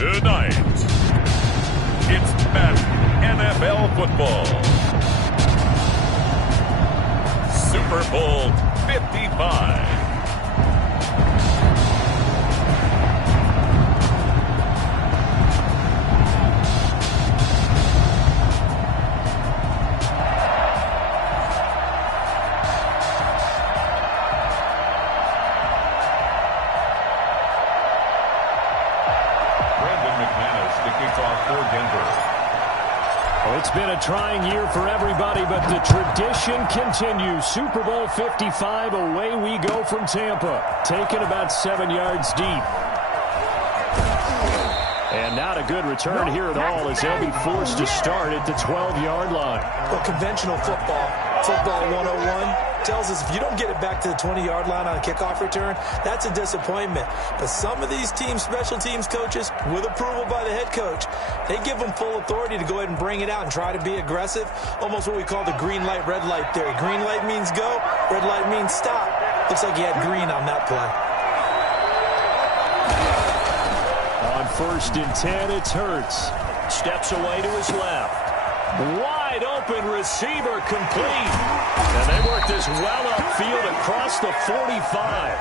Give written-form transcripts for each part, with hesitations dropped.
Tonight, it's Madden NFL football. Super Bowl 55. It's been a trying year for everybody, but the tradition continues. Super Bowl 55, away we go from Tampa, taken about 7 yards deep. And not a good return here at all, as they'll be forced to start at the 12-yard line. Well, conventional football 101, tells us if you don't get it back to the 20-yard line on a kickoff return, that's a disappointment. But some of these special teams coaches, with approval by the head coach, they give them full authority to go ahead and bring it out and try to be aggressive, almost what we call the green light, red light theory. Green light means go, red light means stop. Looks like he had green on that play. On 1st and 10, it's Hurts. Steps away to his left. Wide open receiver complete. And they work this well upfield across the 45.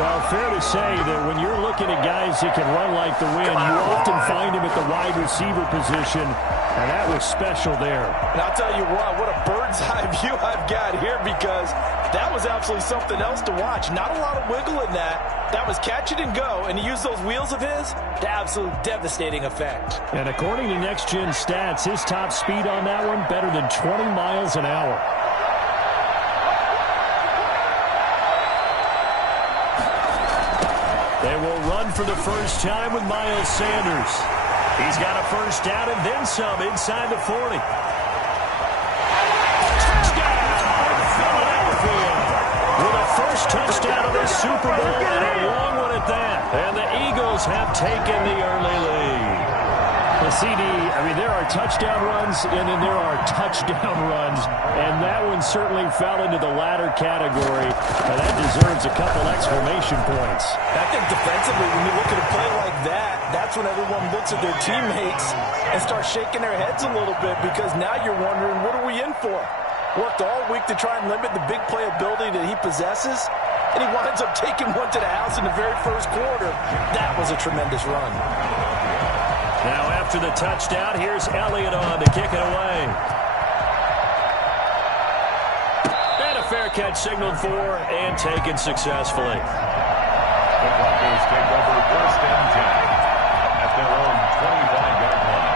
Well, fair to say that when you're looking at guys that can run like the wind, you often find him at the wide receiver position, and that was special there. And I'll tell you what a bird's eye view I've got here, because that was absolutely something else to watch. Not a lot of wiggle in that. That was catch it and go, and he used those wheels of his to absolute devastating effect. And according to Next Gen Stats, his top speed on that one, better than 20 miles an hour. They will run for the first time with Miles Sanders. He's got a first down and then some inside the 40. With a first touchdown of the Super Bowl, and a long one at that. And the Eagles have taken the early lead. The CD, there are touchdown runs, and then there are touchdown runs. And that one certainly fell into the latter category. And that deserves a couple exclamation points. I think defensively, when you look at a play like that, that's when everyone looks at their teammates and starts shaking their heads a little bit, because now you're wondering, what are we in for? Worked all week to try and limit the big play ability that he possesses, and he winds up taking one to the house in the very first quarter. That was a tremendous run. Now after the touchdown, here's Elliott on to kick it away. And a fair catch signaled for and taken successfully. The Broncos take over 1st and 10 at their own 25-yard line.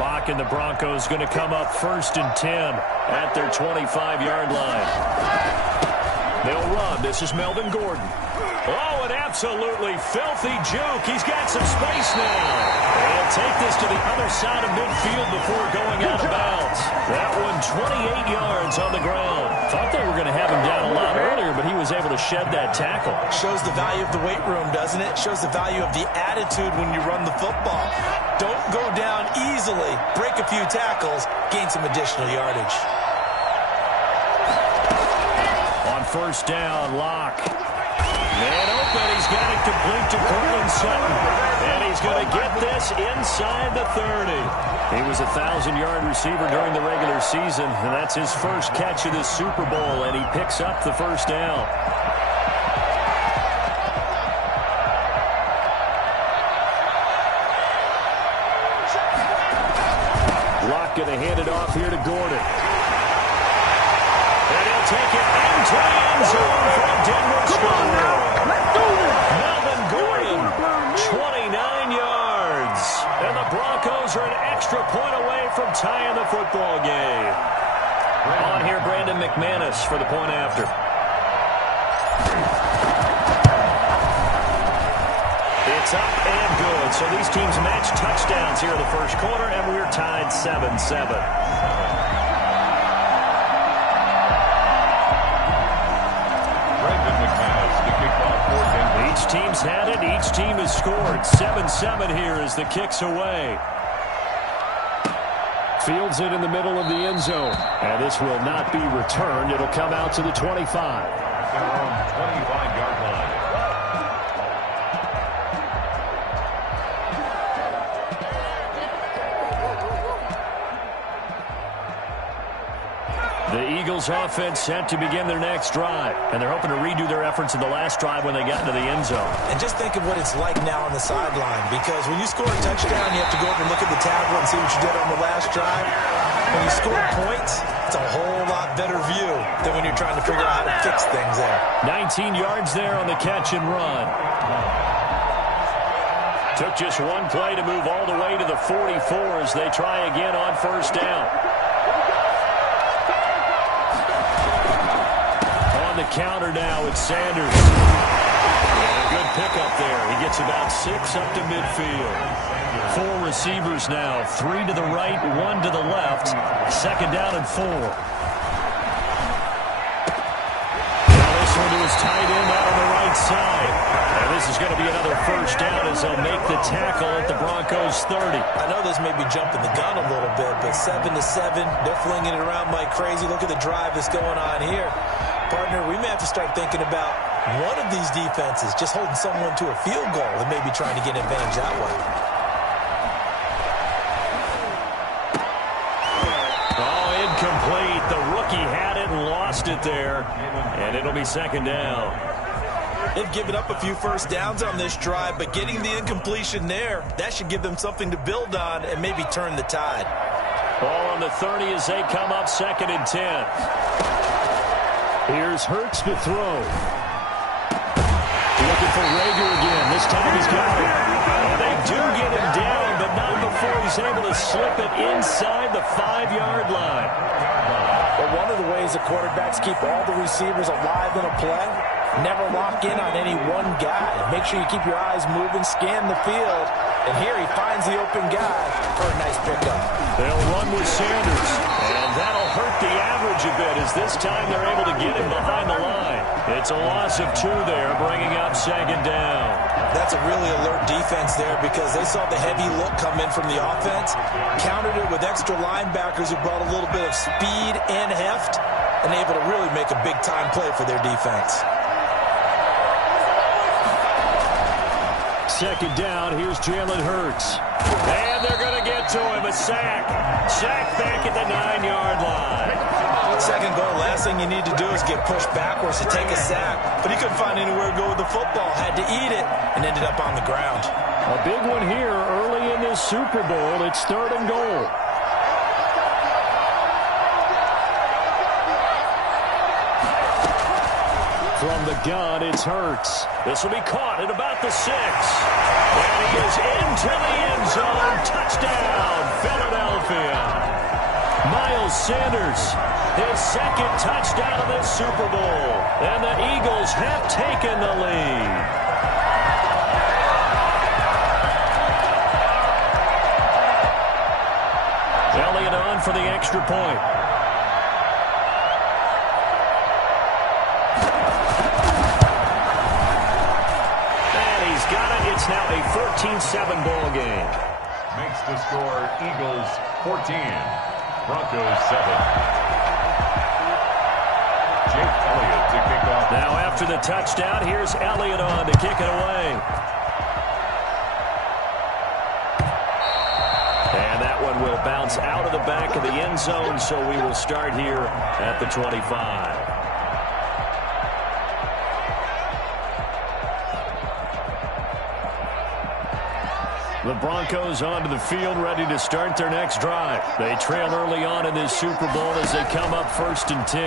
Lock and the Broncos going to come up 1st and 10 at their 25-yard line. They'll run. This is Melvin Gordon. Oh, an absolutely filthy juke. He's got some space now. They'll take this to the other side of midfield before going out of bounds. That one 28 yards on the ground. Thought they were going to have him down a lot earlier, but he was able to shed that tackle. Shows the value of the weight room, doesn't it? Shows the value of the attitude when you run the football. Don't go down easily. Break a few tackles. Gain some additional yardage. On 1st down, Locke. Man open, he's got it complete to Cortland Sutton. And he's going to get this inside the 30. He was a 1,000-yard receiver during the regular season, and that's his first catch of this Super Bowl, and he picks up the first down. Locke going to hand it off here to Gordon. And he'll take it into the end zone for a Denver score. Melvin Gordon, 29 yards. And the Broncos are an extra point away from tying the football game. On here, Brandon McManus for the point after. It's up and good. So these teams match touchdowns here in the first quarter, and we're tied 7-7. Each team's had it. Each team has scored. 7-7 here as the kick's away. Fields it in the middle of the end zone. And this will not be returned. It'll come out to the 25. Their own 25-yard line. The Eagles offense set to begin their next drive. And they're hoping to redo their efforts in the last drive when they got into the end zone. And just think of what it's like now on the sideline, because when you score a touchdown, you have to go over and look at the tablet and see what you did on the last drive. When you score points, it's a whole lot better view than when you're trying to figure out how to fix things there. 19 yards there on the catch and run. Took just one play to move all the way to the 44 as they try again on first down. The counter now with Sanders. And a good pickup there. He gets about 6 up to midfield. 4 receivers now. 3 to the right, 1 to the left. Second down and 4. Now this one to his tight end out on the right side. And this is going to be another first down as they'll make the tackle at the Broncos 30. I know this may be jumping the gun a little bit, but 7-7, they're flinging it around like crazy. Look at the drive that's going on here. Partner, we may have to start thinking about one of these defenses just holding someone to a field goal and maybe trying to get an advantage that way. Oh, incomplete. The rookie had it and lost it there. And it'll be second down. They've given up a few first downs on this drive, but getting the incompletion there, that should give them something to build on and maybe turn the tide. Ball on the 30 as they come up second and 10. Here's Hurts to throw. Looking for Rager again. This time he's got it. And they do get him down, but not before he's able to slip it inside the 5-yard line. But one of the ways the quarterbacks keep all the receivers alive in a play, never lock in on any one guy. Make sure you keep your eyes moving, scan the field, and here he finds the open guy for a nice pickup. They'll run with Sanders, and that'll hurt the average a bit as this time they're able to get him behind the line. It's a loss of 2 there, bringing up second down. That's a really alert defense there because they saw the heavy look come in from the offense, countered it with extra linebackers who brought a little bit of speed and heft, and able to really make a big-time play for their defense. Second down, here's Jalen Hurts. And they're going to get to him, a sack. Sack back at the 9-yard line. Second goal, last thing you need to do is get pushed backwards to take a sack. But he couldn't find anywhere to go with the football, had to eat it, and ended up on the ground. A big one here early in this Super Bowl. It's 3rd and goal. From the gun, it's Hurts. This will be caught at about the 6. And he is into the end zone. Touchdown, Philadelphia. Miles Sanders, his second touchdown of this Super Bowl. And the Eagles have taken the lead. Elliott on for the extra point. It's now a 14-7 ball game. Makes the score Eagles 14, Broncos 7. Jake Elliott to kick off. Now after the touchdown, here's Elliott on to kick it away. And that one will bounce out of the back of the end zone, so we will start here at the 25. The Broncos onto the field, ready to start their next drive. They trail early on in this Super Bowl as they come up 1st and 10.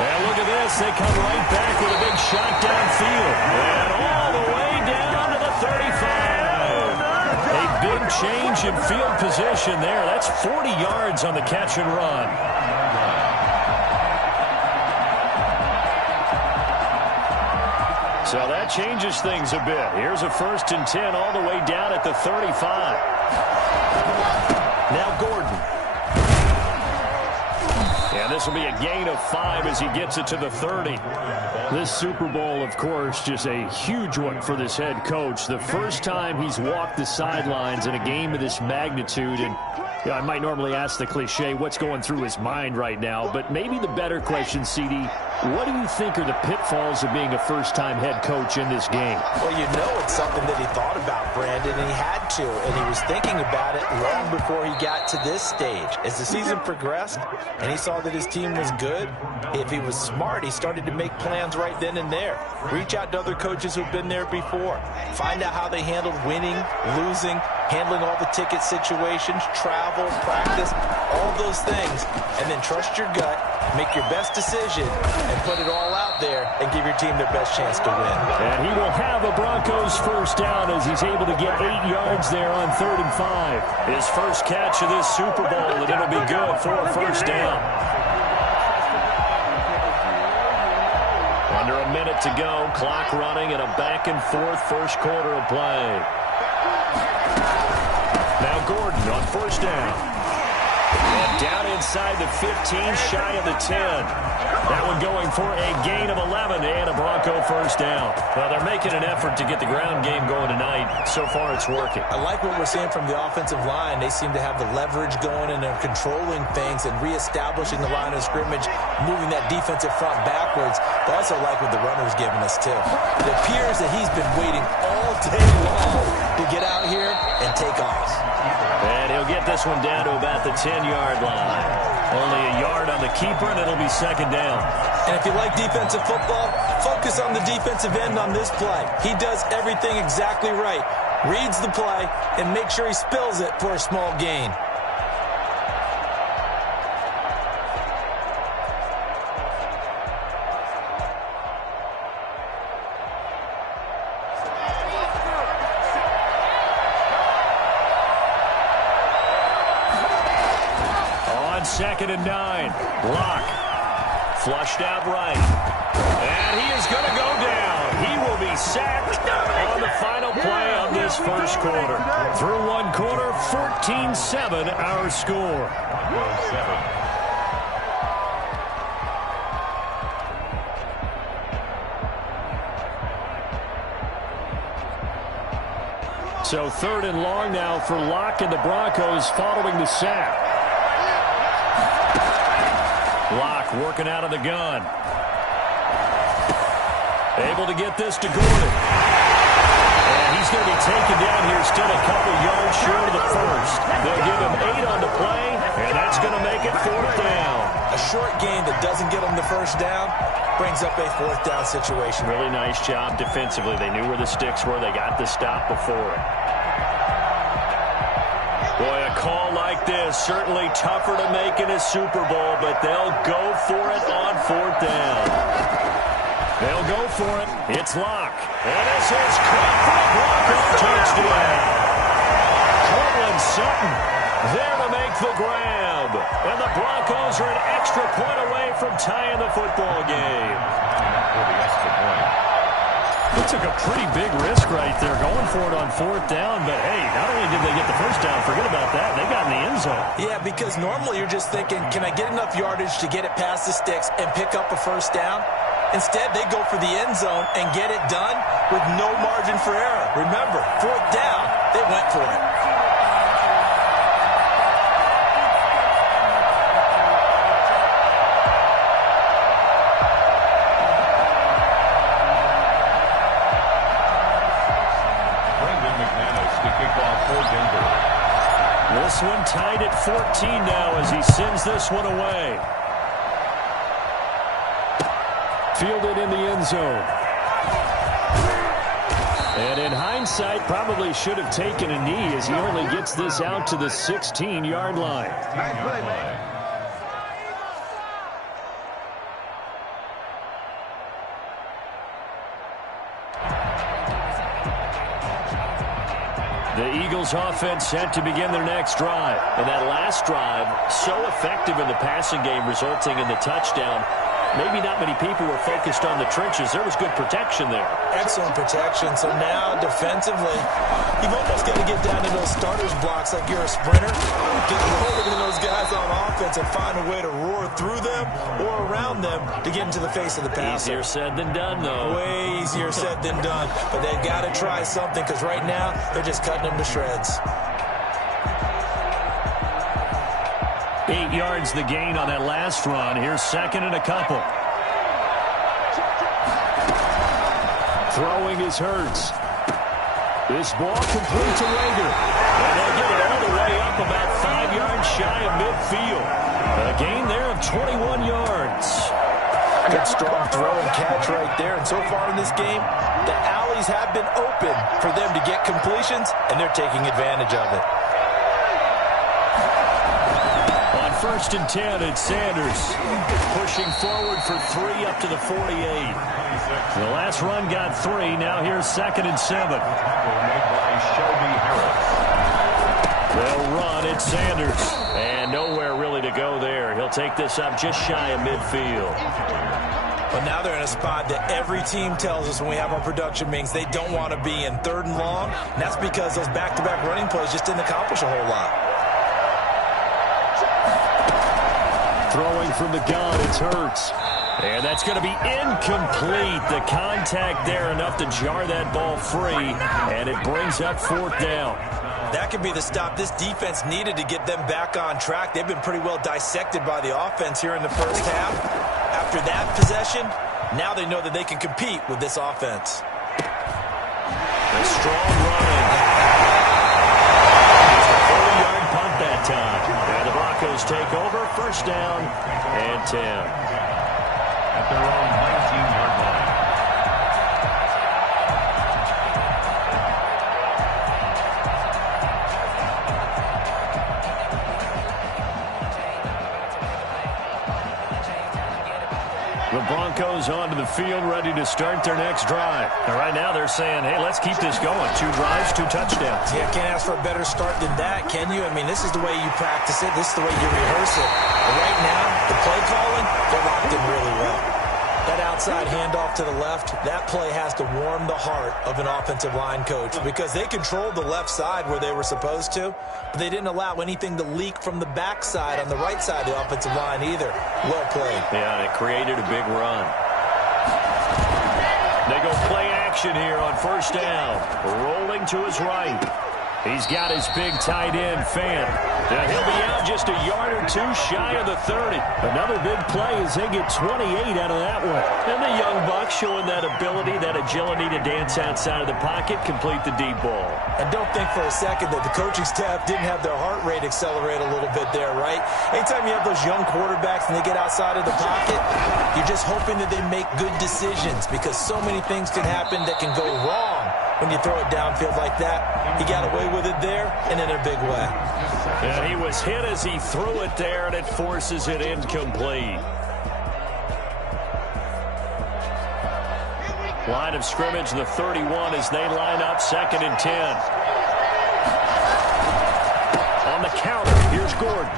And look at this. They come right back with a big shot downfield. And all the way down to the 35. A big change in field position there. That's 40 yards on the catch and run. So that changes things a bit. Here's a 1st and 10 all the way down at the 35. Now Gordon. And this will be a gain of 5 as he gets it to the 30. This Super Bowl, of course, just a huge one for this head coach. The first time he's walked the sidelines in a game of this magnitude. And I might normally ask the cliche, what's going through his mind right now? But maybe the better question, CD, what do you think are the pitfalls of being a first-time head coach in this game? Well, you know it's something that he thought about, Brandon, and he had to. And he was thinking about it long before he got to this stage. As the season progressed and he saw that his team was good, if he was smart, he started to make plans right then and there. Reach out to other coaches who've been there before. Find out how they handled winning, losing, handling all the ticket situations, travel, practice, all those things. And then trust your gut, make your best decision, and put it all out there and give your team their best chance to win. And he will have a Broncos first down as he's able to get 8 yards there on 3rd and 5. His first catch of this Super Bowl, and it'll be good for a first down. Under a minute to go, clock running, and a back-and-forth first quarter of play. Now Gordon on first down. And down inside the 15, shy of the 10. That one going for a gain of 11 and a Bronco first down. Well, they're making an effort to get the ground game going tonight. So far, it's working. I like what we're seeing from the offensive line. They seem to have the leverage going, and they're controlling things and reestablishing the line of scrimmage, moving that defensive front backwards. But I also like what the runner's giving us, too. It appears that he's been waiting all day long to get out here and take off. And he'll get this one down to about the 10-yard line. Only a yard on the keeper, and it'll be second down. And if you like defensive football, focus on the defensive end on this play. He does everything exactly right. Reads the play and makes sure he spills it for a small gain. Second and 9. Block. Flushed out right. And he is going to go down. He will be sacked on the final play of this first quarter. Through one quarter, 14-7 our score. So 3rd and long now for Locke and the Broncos following the sack. Locke working out of the gun. Able to get this to Gordon. And he's going to be taken down here, still a couple yards short of the first. They'll give him 8 on the play, and that's going to make it 4th down. A short gain that doesn't get him the first down brings up a 4th down situation. Really nice job defensively. They knew where the sticks were. They got the stop before it. Boy, a call like this, certainly tougher to make in a Super Bowl, but they'll go for it on 4th down. They'll go for it. It's Locke. And this is caught for a Bronco touchdown. Cortland Sutton there to make the grab. And the Broncos are an extra point away from tying the football game. For the extra point. They took a pretty big risk right there going for it on 4th down, but hey, not only did they get the first down, forget about that, they got in the end zone. Yeah, because normally you're just thinking, can I get enough yardage to get it past the sticks and pick up a first down? Instead, they go for the end zone and get it done with no margin for error. Remember, 4th down, they went for it. This one tied at 14 now as he sends this one away. Fielded in the end zone. And in hindsight, probably should have taken a knee as he only gets this out to the 16-yard line. Nice play, man. The Eagles offense set to begin their next drive. And that last drive, so effective in the passing game, resulting in the touchdown. maybe not many people were focused on the trenches. There was good protection there. Excellent protection. So now, defensively, you've almost got to get down to those starters blocks like you're a sprinter. Get rolling in those guys on offense and find a way to roar through them or around them to get into the face of the passer. Easier said than done, though. Way easier said than done. But they've got to try something because right now they're just cutting them to shreds. 8 yards the gain on that last run. Here's second and a couple. Throwing is Hurts. This ball complete to Rager. And they'll get it all the way up about 5 yards shy of midfield. A gain there of 21 yards. Good strong throw and catch right there. And so far in this game, the alleys have been open for them to get completions, and they're taking advantage of it. On 1st and 10, it's Sanders pushing forward for 3 up to the 48. The last run got 3. Now here's 2nd and 7. They'll run. It's Sanders. And nowhere really to go there. He'll take this up just shy of midfield. But now they're in a spot that every team tells us when we have our production meetings they don't want to be in, 3rd and long. And that's because those back-to-back running plays just didn't accomplish a whole lot. Throwing from the gun, it's Hurts. And that's going to be incomplete. The contact there enough to jar that ball free. And it brings up 4th down. That could be the stop this defense needed to get them back on track. They've been pretty well dissected by the offense here in the first half. After that possession, now they know that they can compete with this offense. A strong running. It's a 40-yard punt that time. And the Broncos take over. 1st down and 10. At their own 19-yard line. The Broncos onto the field, ready to start their next drive. And right now they're saying, hey, let's keep this going. 2 drives, 2 touchdowns. Yeah, can't ask for a better start than that, can you? I mean, this is the way you practice it. This is the way you rehearse it. But right now, the play calling, they're locked in really well. That outside handoff to the left, that play has to warm the heart of an offensive line coach because they controlled the left side where they were supposed to, but they didn't allow anything to leak from the backside on the right side of the offensive line either. Well played. Yeah, and it created a big run. They go play action here on 1st down. Rolling to his right. He's got his big tight end, Fant. Now he'll be out just a yard or 2 shy of the 30. Another big play as they get 28 out of that one. And the young buck showing that ability, that agility to dance outside of the pocket, complete the deep ball. And don't think for a second that the coaching staff didn't have their heart rate accelerate a little bit there, right? Anytime you have those young quarterbacks and they get outside of the pocket, you're just hoping that they make good decisions because so many things can happen that can go wrong when you throw it downfield like that. He got away with it there and in a big way. And he was hit as he threw it there, and it forces it incomplete. Line of scrimmage, the 31 as they line up 2nd and 10. On the counter, here's Gordon.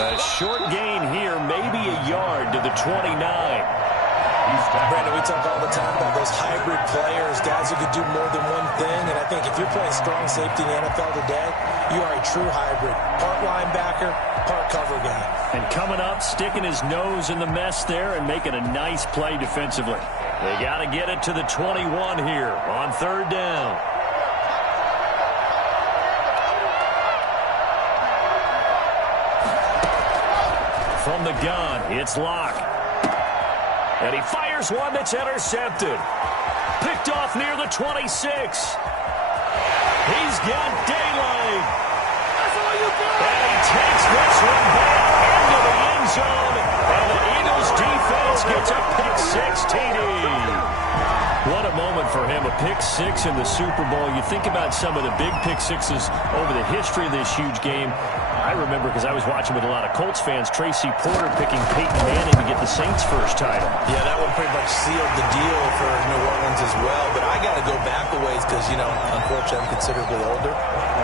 A short gain here, maybe a yard to the 29. Brandon, we talk all the time about those hybrid players, guys who could do more than one thing, and I think if you're playing strong safety in the NFL today, you are a true hybrid. Part linebacker, part cover guy. And coming up, sticking his nose in the mess there and making a nice play defensively. They got to get it to the 21 here on 3rd down. From the gun, it's Locke. And he fires one that's intercepted. Picked off near the 26. He's got daylight. And he takes this one back into the end zone. And the Eagles defense gets a pick-6 TD. What a moment for him, a pick-6 in the Super Bowl. You think about some of the big pick-6s over the history of this huge game. I remember because I was watching with a lot of Colts fans, Tracy Porter picking Peyton Manning to get the Saints' first title. Yeah, that one pretty much sealed the deal for New Orleans as well. But I got to go go back a ways because, you know, unfortunately I'm considerably older.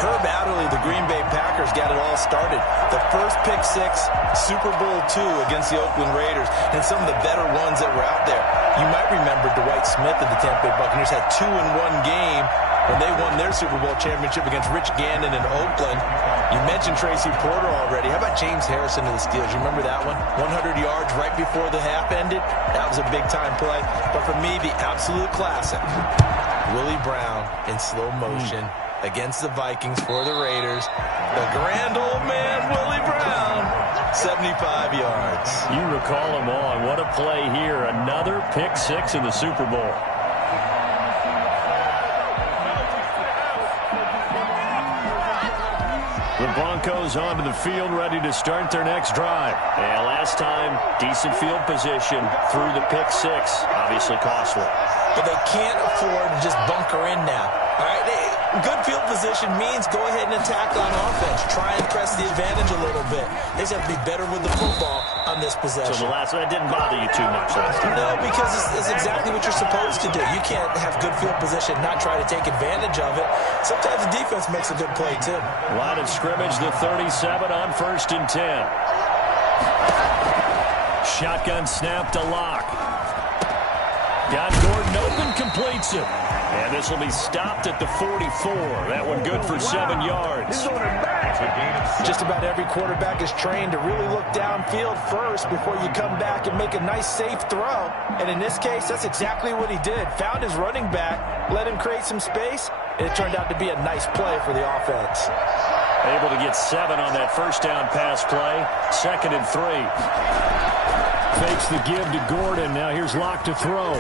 Herb Adderley, the Green Bay Packers, got it all started. The first pick six, Super Bowl II against the Oakland Raiders, and some of the better ones that were out there. You might remember Dwight Smith of the Tampa Bay Buccaneers had 2 in one game when they won their Super Bowl championship against Rich Gannon in Oakland. You mentioned Tracy Porter already. How about James Harrison of the Steelers? You remember that one? 100 yards right before the half ended. That was a big-time play. But for me, the absolute classic, Willie Brown in slow motion against the Vikings for the Raiders. The grand old man, Willie Brown, 75 yards. You recall them all, and what a play here. Another pick six in the Super Bowl. The Broncos onto the field, ready to start their next drive. And last time, decent field position through the pick six. Obviously costly. But they can't afford to just bunker in now. All right, good field position means go ahead and attack on offense. Try and press the advantage a little bit. They just have to be better with the football on this possession. So the last one, that didn't bother you too much last time? No, because it's exactly what you're supposed to do. You can't have good field position, not try to take advantage of it. Sometimes the defense makes a good play, too. Line of scrimmage, the 37 on 1st and 10. Shotgun snap to Locke. Got Gordon open, completes it. And this will be stopped at the 44. That one good for 7 yards. Just about every quarterback is trained to really look downfield first before you come back and make a nice, safe throw. And in this case, that's exactly what he did. Found his running back, let him create some space, and it turned out to be a nice play for the offense. Able to get 7 on that first down pass play. 2nd and 3. Fakes the give to Gordon. Now here's Locke to throw.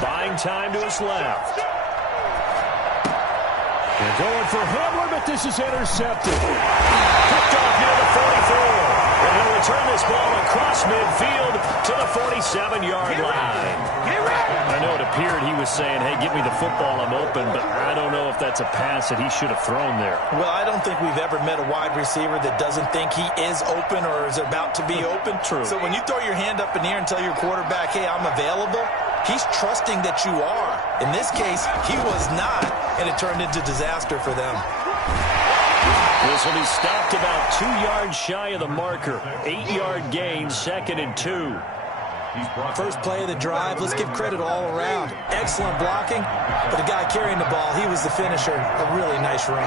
Buying time to his left. They're going for Hamler, but this is intercepted. Picked off near the 44. And he'll return this ball across midfield to the 47-yard line. I know it appeared he was saying, hey, give me the football, I'm open, but I don't know if that's a pass that he should have thrown there. Well, I don't think we've ever met a wide receiver that doesn't think he is open or is about to be open. True. So when you throw your hand up in the air and tell your quarterback, hey, I'm available, he's trusting that you are. In this case, he was not, and it turned into disaster for them. This will be stopped about 2 yards shy of the marker. 8-yard gain, 2nd and 2. First play of the drive, let's give credit all around. Excellent blocking, but the guy carrying the ball, he was the finisher. A really nice run.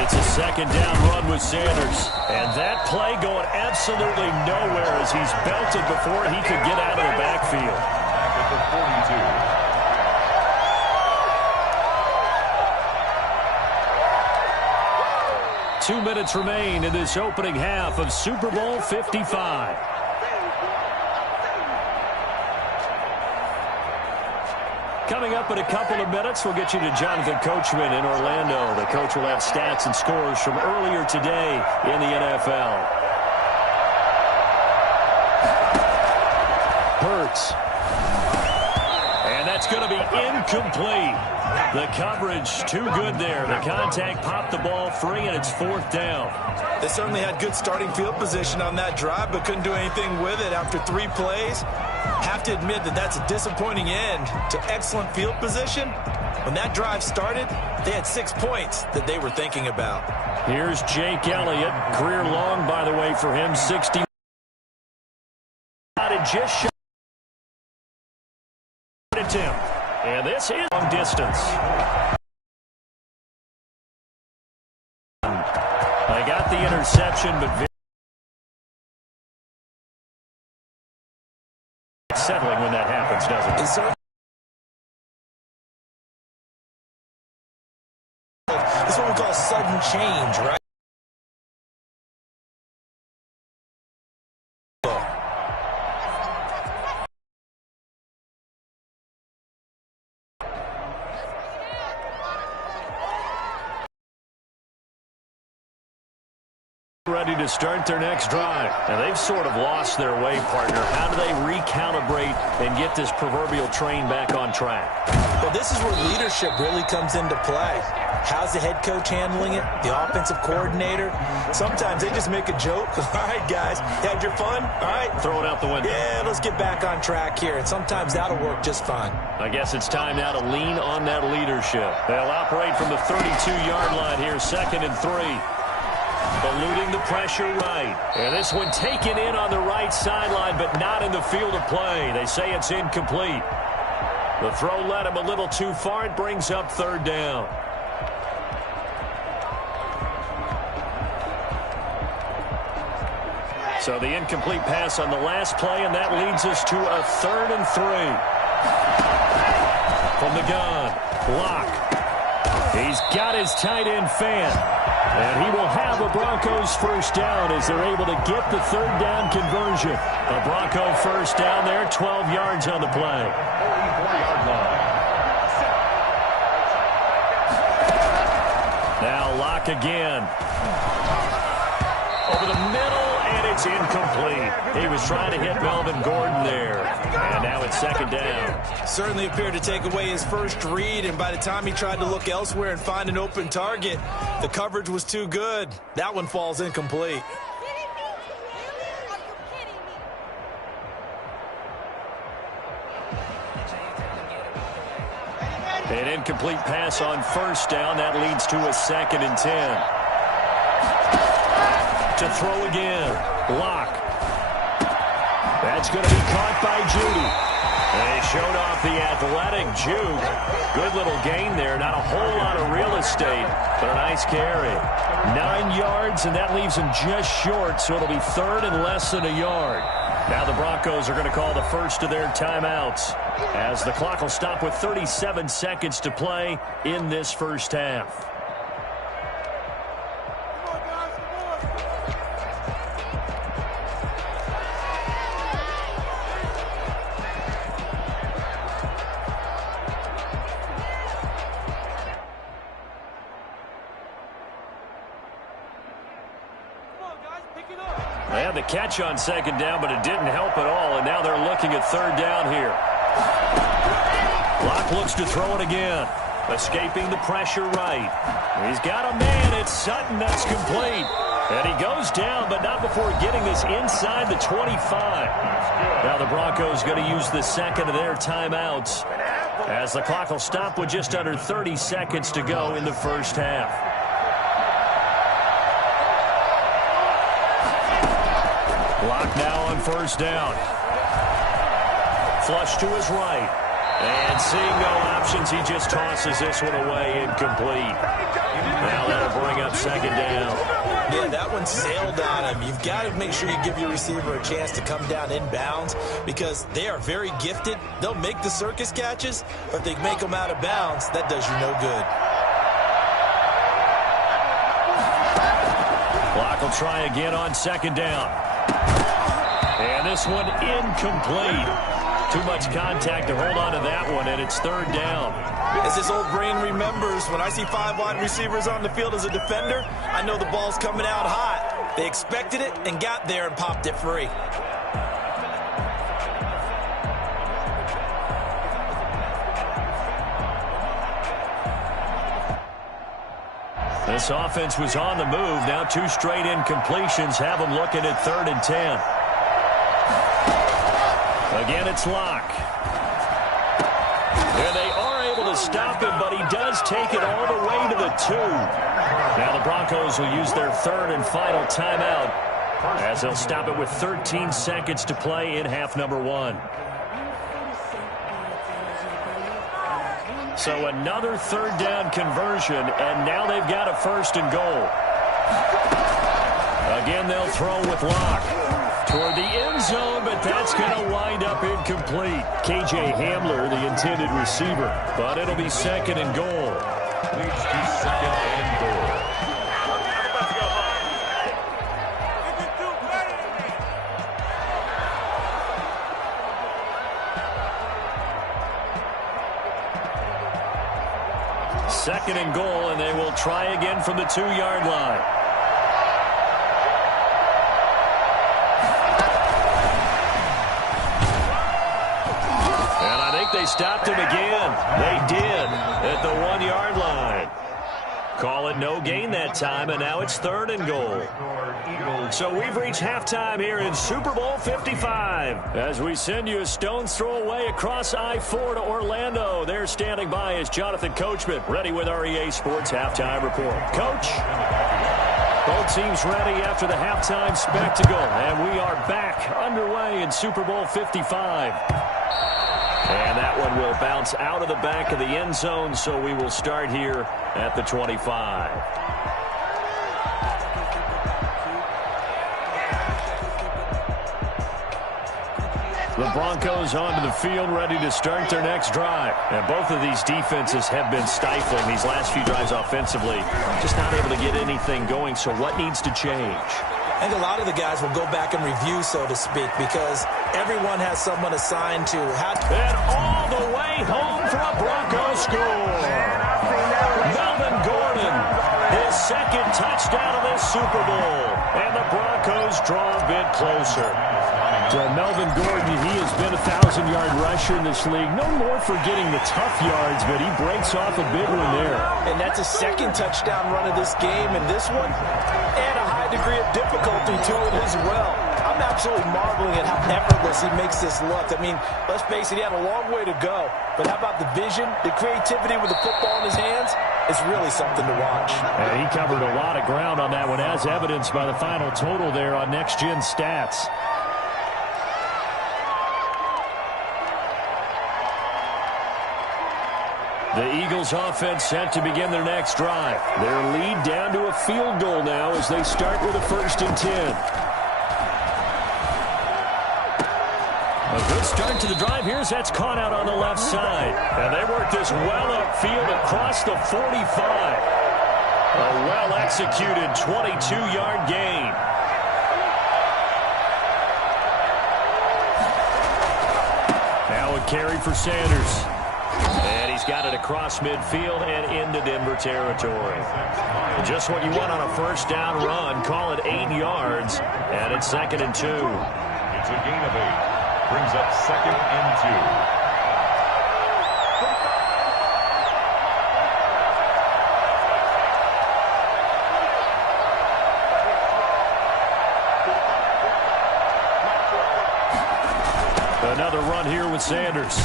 It's a 2nd down run with Sanders. And that play going absolutely nowhere as he's belted before he could get out of the backfield. Back at the 42. 2 minutes remain in this opening half of Super Bowl 55. Coming up in a couple of minutes, we'll get you to Jonathan Coachman in Orlando. The coach will have stats and scores from earlier today in the NFL. Hurts. And that's going to be incomplete. The coverage too good there. The contact popped the ball free, and it's 4th down. They certainly had good starting field position on that drive, but couldn't do anything with it after 3 plays. Have to admit that that's a disappointing end to excellent field position. When that drive started, they had 6 points that they were thinking about. Here's Jake Elliott. Career long, by the way, for him, 60. Just shot him. And this is long distance. They got the interception, but it's settling when that happens, doesn't it? It's what we call sudden change, right? Ready to start their next drive. And they've sort of lost their way, partner. How do they recap recalibrate and get this proverbial train back on track? Well, this is where leadership really comes into play. How's the head coach handling it? The offensive coordinator? Sometimes they just make a joke. All right, guys, you had your fun? All right. Throw it out the window. Yeah, let's get back on track here. And sometimes that'll work just fine. I guess it's time now to lean on that leadership. They'll operate from the 32-yard line here, 2nd and 3. Eluding the pressure right. And this one taken in on the right sideline, but not in the field of play. They say it's incomplete. The throw led him a little too far. It brings up 3rd down. So the incomplete pass on the last play, and that leads us to a 3rd and 3. From the gun, Locke. He's got his tight end fan. And he will have a Broncos first down as they're able to get the 3rd down conversion. A Bronco first down there, 12 yards on the play. 44-yard line. Now Locke again. Over the middle, and it's incomplete. He was trying to hit Melvin Gordon there. And now it's 2nd down. Certainly appeared to take away his first read, and by the time he tried to look elsewhere and find an open target, the coverage was too good. That one falls incomplete. An incomplete pass on first down. That leads to a 2nd and 10. To throw again. Locke. That's going to be caught by Judy. And he showed off the athletic juke. Good little gain there. Not a whole lot of real estate, but a nice carry. 9 yards, and that leaves him just short, so it'll be 3rd and less than a yard. Now the Broncos are going to call the first of their timeouts as the clock will stop with 37 seconds to play in this first half. They had the catch on 2nd down, but it didn't help at all, and now they're looking at 3rd down here. Locke looks to throw it again. Escaping the pressure right. He's got a man. It's Sutton. That's complete. And he goes down, but not before getting this inside the 25. Now the Broncos going to use the 2nd of their timeouts as the clock will stop with just under 30 seconds to go in the first half. Locke now on first down. Flush to his right. And seeing no options, he just tosses this one away, incomplete. Now that'll bring up 2nd down. Yeah, that one sailed on him. You've got to make sure you give your receiver a chance to come down inbounds because they are very gifted. They'll make the circus catches, but if they make them out of bounds, that does you no good. Locke will try again on 2nd down. And this one incomplete. Too much contact to hold on to that one, and it's 3rd down. As his old brain remembers, when I see 5 wide receivers on the field as a defender, I know the ball's coming out hot. They expected it and got there and popped it free. This offense was on the move. Now 2 straight incompletions have them looking at 3rd and 10. Again, it's Locke. And they are able to stop him, but he does take it all the way to the 2. Now the Broncos will use their 3rd and final timeout as they'll stop it with 13 seconds to play in half number 1. So another 3rd down conversion, and now they've got a 1st and goal. Again, they'll throw with Locke toward the end zone, but that's going to wind up incomplete. K.J. Hamler, the intended receiver, but it'll be 2nd and goal. Leads to 2nd and goal. Second and goal, and they will try again from the 2-yard line. think they stopped him again. They did at the 1-yard line. Call it no gain that time, and now it's 3rd and goal. So we've reached halftime here in Super Bowl 55. As we send you a stone's throw away across I-4 to Orlando. There standing by is Jonathan Coachman, ready with our EA Sports Halftime Report. Coach? Both teams ready after the halftime spectacle, and we are back underway in Super Bowl 55. And that one will bounce out of the back of the end zone, so we will start here at the 25. The Broncos onto the field, ready to start their next drive. And both of these defenses have been stifling these last few drives offensively. Just not able to get anything going, so what needs to change? I think a lot of the guys will go back and review, so to speak, because everyone has someone assigned to how. And all the way home for a Broncos score. Melvin Gordon, his second touchdown of this Super Bowl. And the Broncos draw a bit closer. Melvin Gordon, he has been a 1,000-yard rusher in this league. No more for getting the tough yards, but he breaks off a big one there. And that's a second touchdown run of this game, and this one, and a high degree of difficulty to it as well. I'm absolutely marveling at how effortless he makes this look. I mean, let's face it, he had a long way to go. But how about the vision, the creativity with the football in his hands? It's really something to watch. And he covered a lot of ground on that one, as evidenced by the final total there on Next Gen Stats. The Eagles offense set to begin their next drive. Their lead down to a field goal now as they start with a 1st and 10. A good start to the drive. Here's that's caught out on the left side. And they work this well upfield across the 45. A well-executed 22-yard gain. Now a carry for Sanders. And he's got it across midfield and into Denver territory. Just what you want on a 1st down run. Call it 8 yards, and it's 2nd and 2. It's a gain of 8. Brings up 2nd and 2. Another run here with Sanders.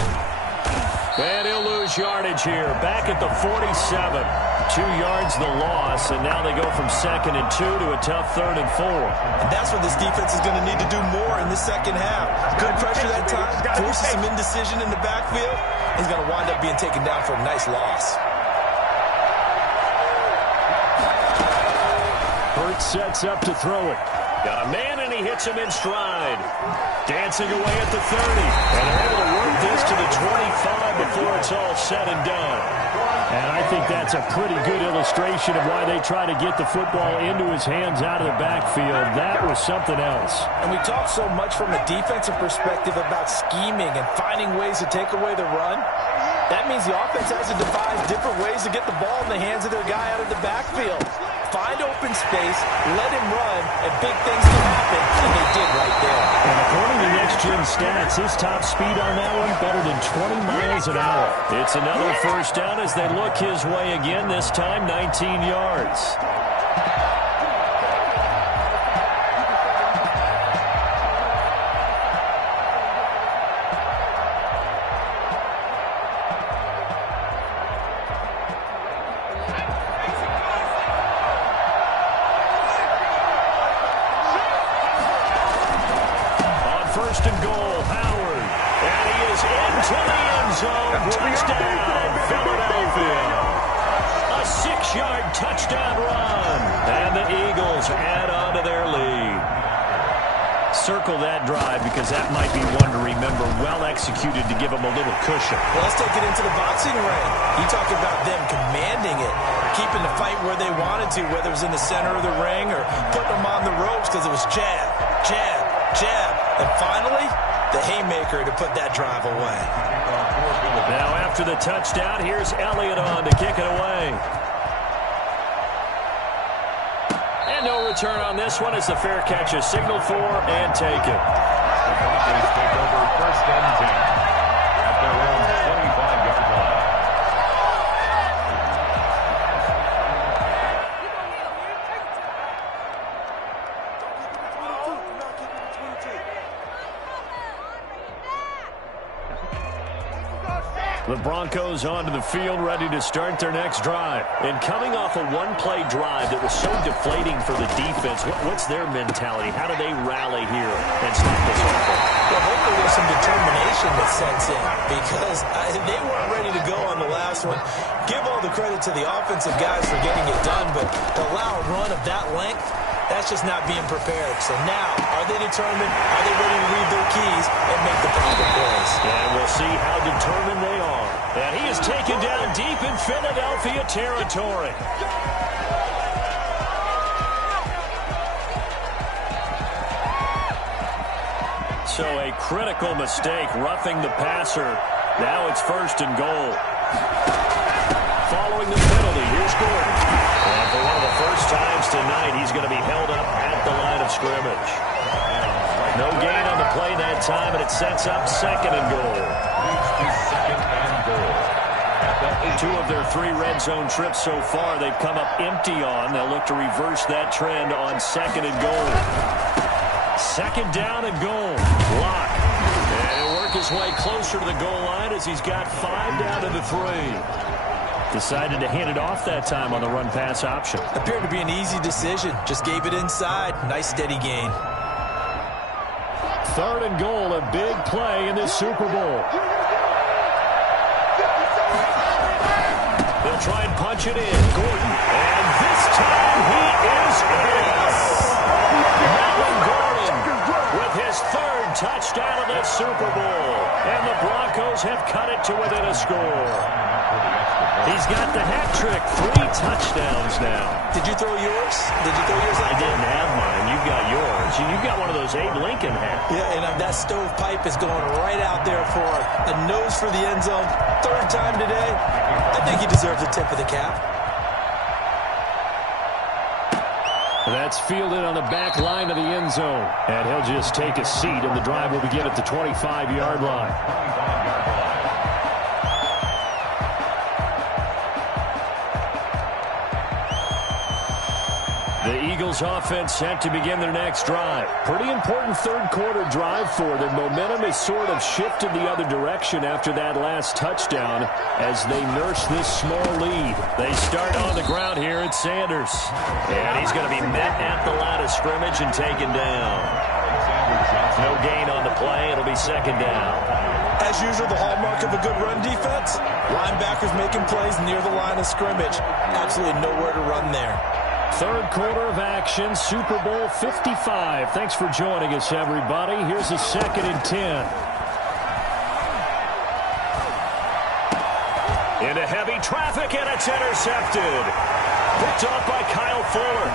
And he'll lose yardage here. Back at the 47. 2 yards the loss, and now they go from 2nd and 2 to a tough 3rd and 4. And that's what this defense is going to need to do more in the second half. Good pressure that time, forces some indecision in the backfield. He's going to wind up being taken down for a nice loss. Hurts sets up to throw it. Got a man, and he hits him in stride. Dancing away at the 30. And they're able to work this to the 25 before it's all said and done. And I think that's a pretty good illustration of why they try to get the football into his hands out of the backfield. That was something else. And we talk so much from a defensive perspective about scheming and finding ways to take away the run. That means the offense has to devise different ways to get the ball in the hands of their guy out of the backfield. Find open space, let him run, and big things can happen, and they did right there. And according to Next Gen Stats, his top speed on that one, better than 20 miles an hour. It's another 1st down as they look his way again, this time 19 yards. Touchdown run. And the Eagles add on to their lead. Circle that drive because that might be one to remember. Well executed to give them a little cushion. Well, let's take it into the boxing ring. You talk about them commanding it, keeping the fight where they wanted to, whether it was in the center of the ring or putting them on the ropes because it was jab, jab, jab. And finally, the haymaker to put that drive away. Now after the touchdown, here's Elliott on to kick it away. No return on this one as the fair catch is signaled for and taken. The Broncos take over 1st and 10 at their own The Broncos onto the field, ready to start their next drive. And coming off a one-play drive that was so deflating for the defense, what's their mentality? How do they rally here and stop this offense? Well, hopefully there's some determination that sets in because they weren't ready to go on the last one. Give all the credit to the offensive guys for getting it done, but to allow a run of that length, that's just not being prepared. So now, are they determined? Are they ready to read their keys and make the proper plays? And we'll see how determined they are. And he is taken down deep in Philadelphia territory. So a critical mistake, roughing the passer. Now it's 1st and goal. Following the penalty, here's Gordon. And for one of the first times tonight, he's going to be held up at the line of scrimmage. No gain on the play that time, and it sets up 2nd and goal. 2nd and goal. 2 of their 3 red zone trips so far, they've come up empty on. They'll look to reverse that trend on 2nd and goal. 2nd down and goal. Lock. And he'll work his way closer to the goal line as he's got 5 down to the 3. Decided to hand it off that time on the run-pass option. Appeared to be an easy decision. Just gave it inside. Nice steady gain. 3rd and goal, a big play in this Super Bowl. They'll try and punch it in. Gordon. And this time he is in. Melvin Gordon with his 3rd touchdown of this Super Bowl. And the Broncos have cut it to within a score. He's got the hat trick, 3 touchdowns now. Did you throw yours? I didn't have mine. You got yours. You got one of those Abe Lincoln hats. Yeah, and that stovepipe is going right out there for a nose for the end zone. 3rd time today. I think he deserves a tip of the cap. That's fielded on the back line of the end zone. And he'll just take a seat, and the drive will begin at the 25-yard line. The Eagles offense set to begin their next drive. Pretty important 3rd quarter drive for them. Momentum has sort of shifted the other direction after that last touchdown as they nurse this small lead. They start on the ground here at Sanders. And he's going to be met at the line of scrimmage and taken down. No gain on the play. It'll be 2nd down. As usual, the hallmark of a good run defense, linebackers making plays near the line of scrimmage. Absolutely nowhere to run there. 3rd quarter of action, Super Bowl 55. Thanks for joining us, everybody. Here's a 2nd and 10. Into heavy traffic, and it's intercepted. Picked off by Kyle Fuller.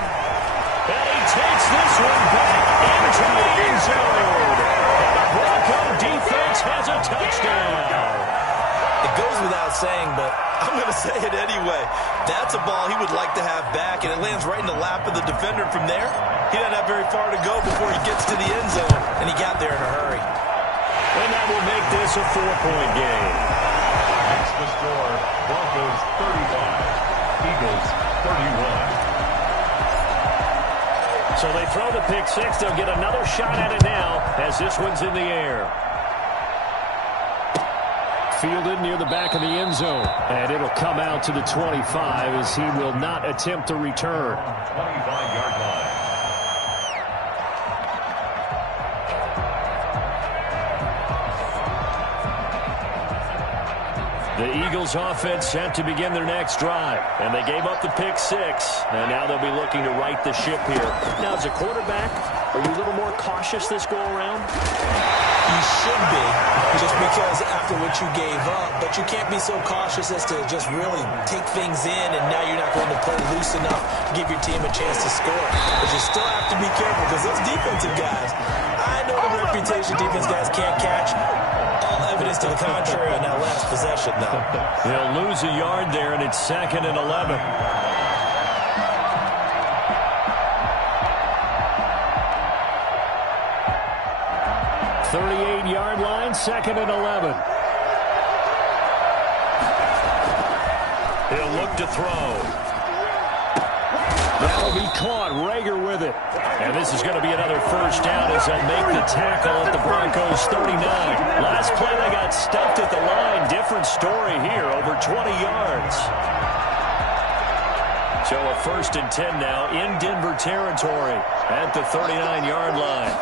And he takes this one back into the end zone. And the Bronco defense has a touchdown. It goes without saying, but I'm going to say it anyway. That's a ball he would like to have back, and it lands right in the lap of the defender from there. He doesn't have very far to go before he gets to the end zone, and he got there in a hurry. And that will make this a 4-point game. That's the score. Broncos 35, Eagles 31. So they throw the pick 6. They'll get another shot at it now as this one's in the air. Fielded near the back of the end zone. And it'll come out to the 25 as he will not attempt to return. 25-yard line. The Eagles offense set to begin their next drive. And they gave up the pick 6. And now they'll be looking to right the ship here. Now, as a quarterback, are you a little more cautious this go-around? You should be, just because after what you gave up. But you can't be so cautious as to just really take things in, and now you're not going to play loose enough to give your team a chance to score. But you still have to be careful because those defensive guys, I know the reputation defense guys can't catch. All evidence to the contrary on that last possession, though. They'll lose a yard there, and it's 2nd and 11. 38-yard line, 2nd and 11. He'll look to throw. That'll be caught. Rager with it. And this is going to be another first down as they'll make the tackle at the Broncos 39. Last play they got stuffed at the line. Different story here, over 20 yards. So a 1st and 10 now in Denver territory at the 39-yard line.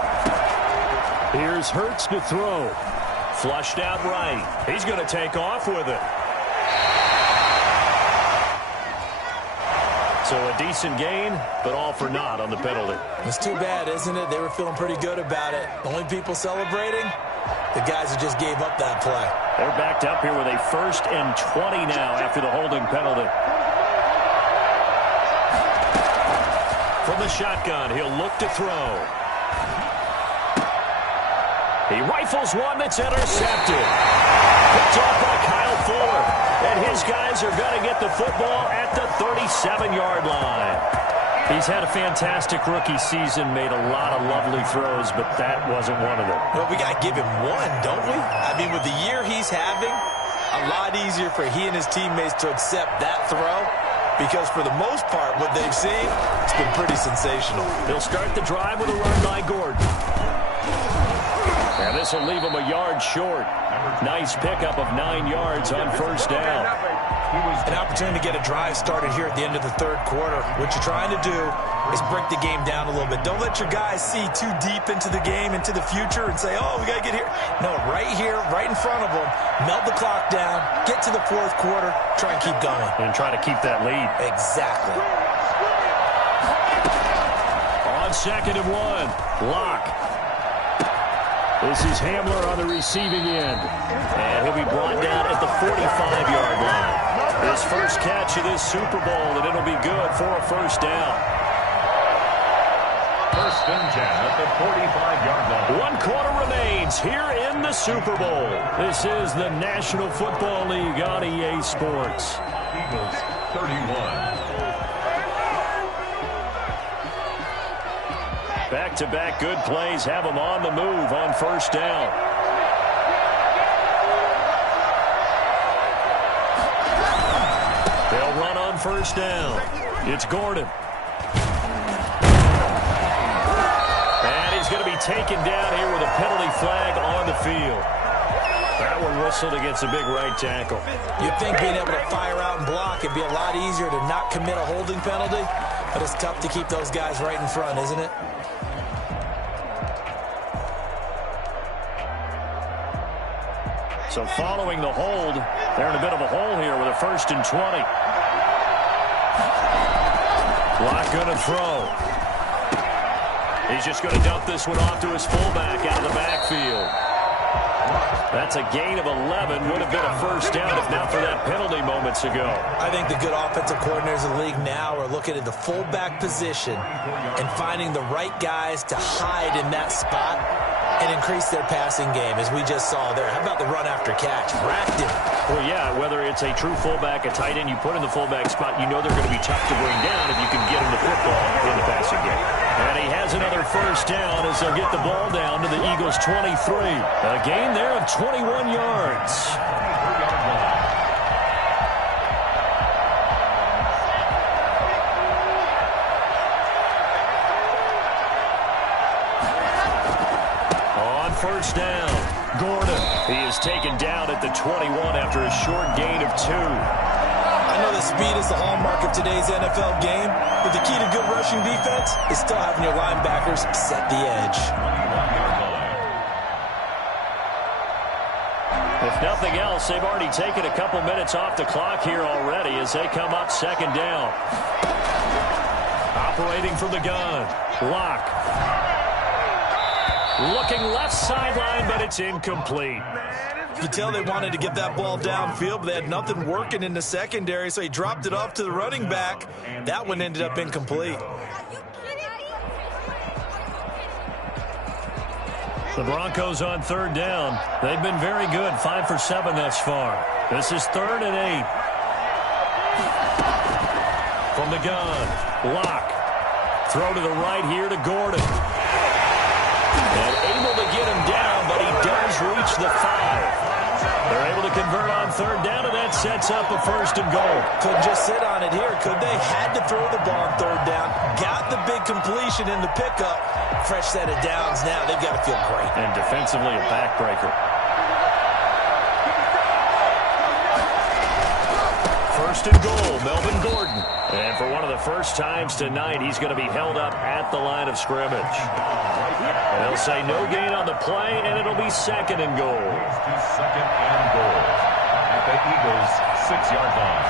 Here's Hurts to throw. Flushed out right. He's going to take off with it. So a decent gain, but all for naught on the penalty. It's too bad, isn't it? They were feeling pretty good about it. The only people celebrating, the guys who just gave up that play. They're backed up here with a 1st and 20 now after the holding penalty. From the shotgun, he'll look to throw. He rifles one that's intercepted. Picked off by Kyle Fuller. And his guys are going to get the football at the 37-yard line. He's had a fantastic rookie season, made a lot of lovely throws, but that wasn't one of them. Well, we got to give him one, don't we? I mean, with the year he's having, a lot easier for he and his teammates to accept that throw. Because for the most part, what they've seen, it's been pretty sensational. They'll start the drive with a run by Gordon. And this will leave him a yard short. Nice pickup of 9 yards on 1st down. An opportunity to get a drive started here at the end of the 3rd quarter. What you're trying to do is break the game down a little bit. Don't let your guys see too deep into the game, into the future, and say, oh, we got to get here. No, right here, right in front of them, melt the clock down, get to the 4th quarter, try and keep going. And try to keep that lead. Exactly. On 2nd and 1, Locke. This is Hamler on the receiving end. And he'll be brought down at the 45-yard line. His first catch of this Super Bowl, and it'll be good for a 1st down. 1st and 10 at the 45-yard line. 1 quarter remains here in the Super Bowl. This is the National Football League on EA Sports. Eagles 31. Back-to-back good plays have them on the move on 1st down. They'll run on 1st down. It's Gordon. And he's going to be taken down here with a penalty flag on the field. That one whistled against a big right tackle. You'd think being able to fire out and block it'd be a lot easier to not commit a holding penalty, but it's tough to keep those guys right in front, isn't it? So following the hold, they're in a bit of a hole here with a 1st and 20. Locke going to throw. He's just going to dump this one off to his fullback out of the backfield. That's a gain of 11. Would have been a 1st down if not for that penalty moments ago. I think the good offensive coordinators in the league now are looking at the fullback position and finding the right guys to hide in that spot and increase their passing game, as we just saw there. How about the run after catch? Racked him. Well, yeah, whether it's a true fullback, a tight end, you put in the fullback spot, you know they're going to be tough to bring down if you can get him the football in the passing game. And he has another 1st down as they'll get the ball down to the Eagles' 23. A gain there of 21 yards. On 1st down, Gordon. He is taken down at the 21 after a short gain of 2. I know that speed is the hallmark of today's NFL game, but the key to good rushing defense is still having your linebackers set the edge. If nothing else, they've already taken a couple minutes off the clock here already as they come up 2nd down. Operating from the gun, Locke. Looking left sideline, but it's incomplete. You could tell they wanted to get that ball downfield, but they had nothing working in the secondary, so he dropped it off to the running back. That one ended up incomplete. The Broncos on 3rd down. They've been very good, 5 for 7 thus far. This is 3rd and 8. From the gun, Locke. Throw to the right here to Gordon. And able to get him down, but he does reach the 5. They're able to convert on third down, and that sets up a 1st and goal. Couldn't just sit on it here, could they? Had to throw the ball on third down. Got the big completion in the pickup. Fresh set of downs now. They've got to feel great. And defensively, a backbreaker. 1st and goal, Melvin Gordon. And for one of the first times tonight, he's going to be held up at the line of scrimmage. They'll say no gain on the play, and it'll be 2nd and goal. 2nd and goal at the Eagles' 6-yard line.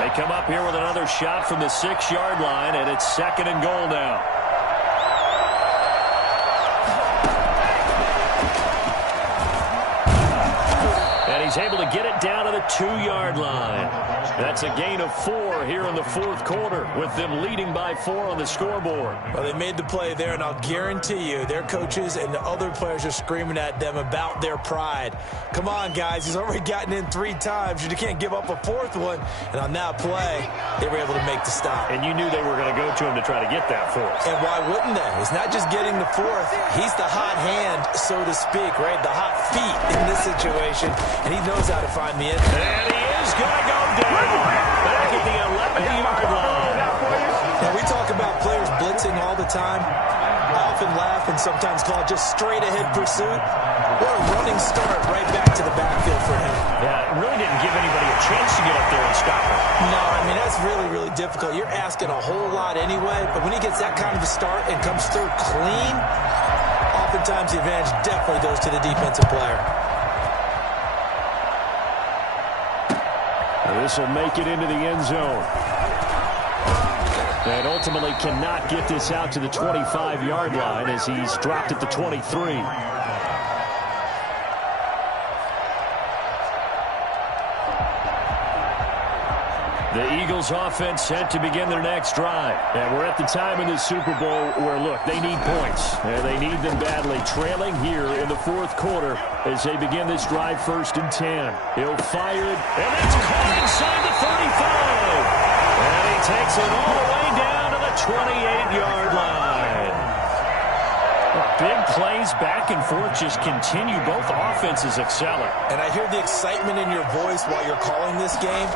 They come up here with another shot from the 6-yard line, and it's 2nd and goal now. And he's able to get it down to the 2-yard line. That's a gain of 4 here in the 4th quarter, with them leading by 4 on the scoreboard. Well, they made the play there, and I'll guarantee you their coaches and the other players are screaming at them about their pride. Come on, guys. He's already gotten in 3 times. You can't give up a 4th one. And on that play, they were able to make the stop. And you knew they were going to go to him to try to get that 4th. And why wouldn't they? It's not just getting the 4th. He's the hot hand, so to speak, right? The hot feet in this situation. And he knows how to find the end. And he is going to go down back at the 11-yard line. Now, we talk about players blitzing all the time. I often laugh and sometimes call it just straight-ahead pursuit. What a running start right back to the backfield for him. Yeah, it really didn't give anybody a chance to get up there and stop him. No, I mean, that's really, really difficult. You're asking a whole lot anyway, but when he gets that kind of a start and comes through clean, oftentimes the advantage definitely goes to the defensive player. This will make it into the end zone. And ultimately cannot get this out to the 25-yard line as he's dropped at the 23. The Eagles offense set to begin their next drive. And we're at the time in the Super Bowl where, look, they need points. And they need them badly, trailing here in the 4th quarter as they begin this drive 1st and 10. He'll fire it, and that's caught inside the 35. And he takes it all the way down to the 28-yard line. Big plays back and forth just continue. Both offenses excelling. And I hear the excitement in your voice while you're calling this game.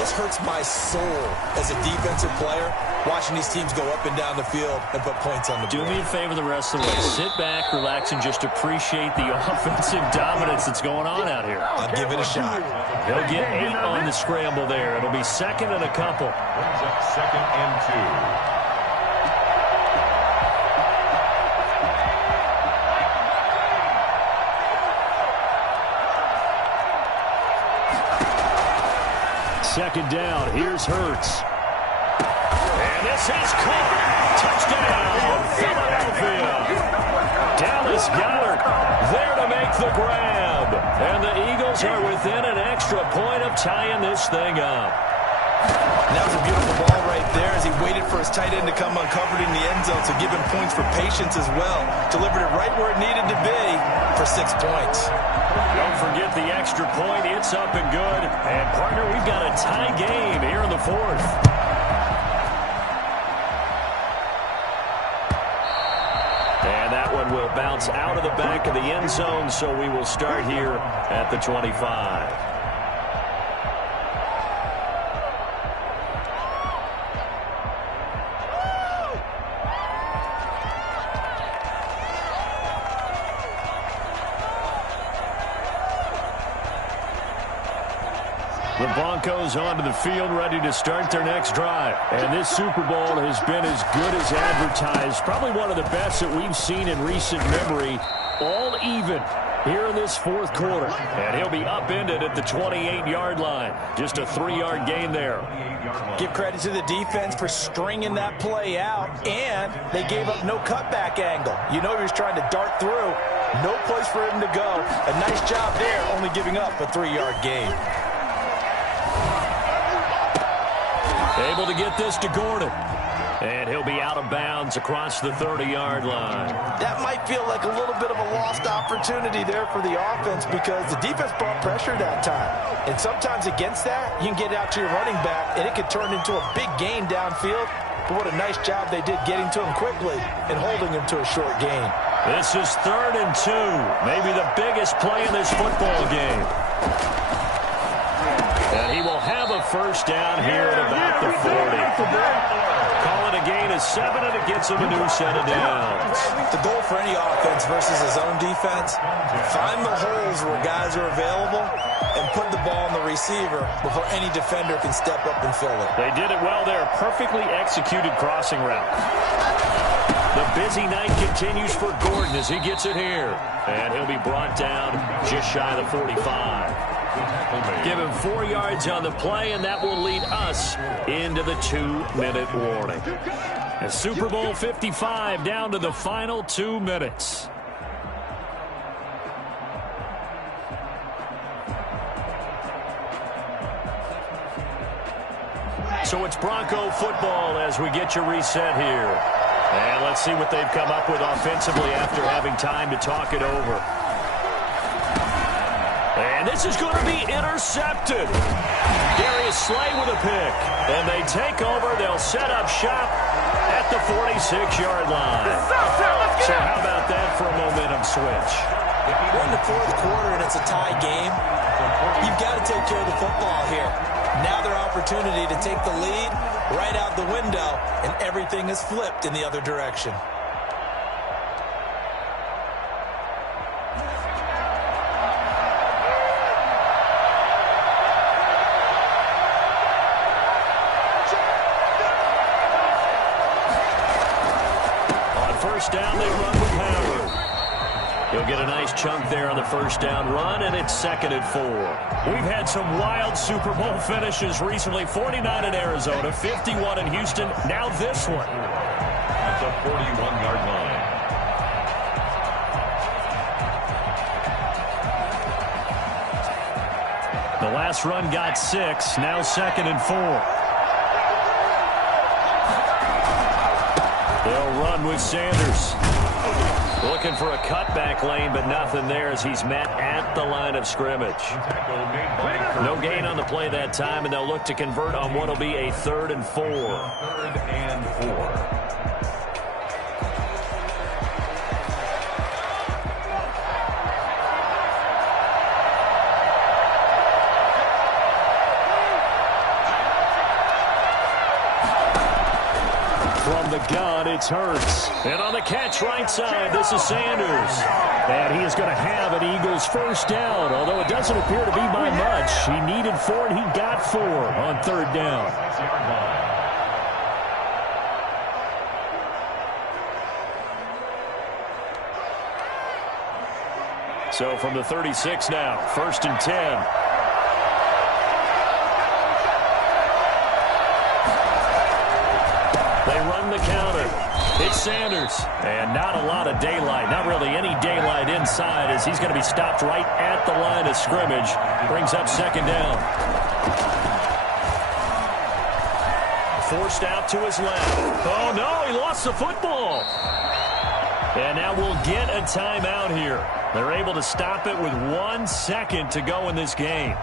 This hurts my soul as a defensive player, watching these teams go up and down the field and put points on the board. Do me a favor the rest of the way. Sit back, relax, and just appreciate the offensive dominance that's going on out here. I'll give it a shot. He'll get 8 on the scramble there. It'll be 2nd and a couple. Brings up 2nd and 2. Second down. Here's Hurts. And this is caught. Touchdown, Philadelphia. Dallas Goedert there to make the grab. And the Eagles are within an extra point of tying this thing up. And that was a beautiful ball right there as he waited for his tight end to come uncovered in the end zone, so give him points for patience as well. Delivered it right where it needed to be for 6 points. Don't forget the extra point. It's up and good. And, partner, we've got a tie game here in the 4th. And that one will bounce out of the back of the end zone, so we will start here at the 25. The Broncos onto the field, ready to start their next drive. And this Super Bowl has been as good as advertised. Probably one of the best that we've seen in recent memory. All even here in this 4th quarter. And he'll be upended at the 28-yard line. Just a 3-yard gain there. Give credit to the defense for stringing that play out. And they gave up no cutback angle. You know he was trying to dart through. No place for him to go. A nice job there, only giving up a 3-yard gain. Able to get this to Gordon. And he'll be out of bounds across the 30-yard line. That might feel like a little bit of a lost opportunity there for the offense because the defense brought pressure that time. And sometimes against that, you can get out to your running back, and it could turn into a big gain downfield. But what a nice job they did getting to him quickly and holding him to a short gain. This is 3rd and 2. Maybe the biggest play in this football game. And he will have a first down here at about the 40. Call it a gain of 7, and it gets him a new set of downs. The goal for any offense versus his own defense, find the holes where guys are available and put the ball on the receiver before any defender can step up and fill it. They did it well there. Perfectly executed crossing route. The busy night continues for Gordon as he gets it here. And he'll be brought down just shy of the 45. Give him 4 yards on the play, and that will lead us into the 2-minute warning. And Super Bowl 55 down to the final 2 minutes. So it's Bronco football as we get you reset here. And let's see what they've come up with offensively after having time to talk it over. And this is going to be intercepted. Darius Slay with a pick. And they take over. They'll set up shop at the 46-yard line. So how about that for a momentum switch? We're in the 4th quarter and it's a tie game. You've got to take care of the football here. Now their opportunity to take the lead right out the window, and everything is flipped in the other direction. First down, they run with Howard. He'll get a nice chunk there on the first down run, and it's 2nd and 4. We've had some wild Super Bowl finishes recently. 49 in Arizona, 51 in Houston, now this one. At the 41-yard line. The last run got 6, now 2nd and 4. They'll run with Sanders. Looking for a cutback lane, but nothing there as he's met at the line of scrimmage. No gain on the play that time, and they'll look to convert on what will be a 3rd and 4. 3rd and 4. From the gun, it's Hurts. And on the catch right side, this is Sanders. And he is going to have an Eagles first down, although it doesn't appear to be by much. He needed 4, and he got 4 on 3rd down. So from the 36 now, 1st and 10. They run the counter. It's Sanders. And not a lot of daylight. Not really any daylight inside as he's going to be stopped right at the line of scrimmage. Brings up 2nd down. Forced out to his left. Oh, no, he lost the football. And now we'll get a timeout here. They're able to stop it with 1 second to go in this game.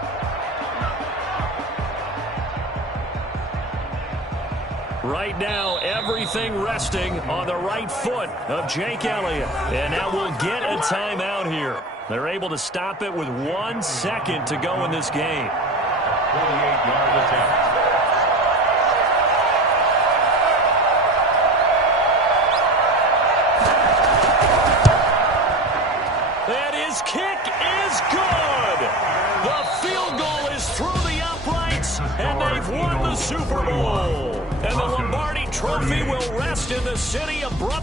Right now, everything resting on the right foot of Jake Elliott. And now we'll get a timeout here. They're able to stop it with 1 second to go in this game. 48-yard attempt. And his kick is good. The field goal is through the uprights, and they've won the Super Bowl. And the Lombardi Trophy will rest in the city of Brother.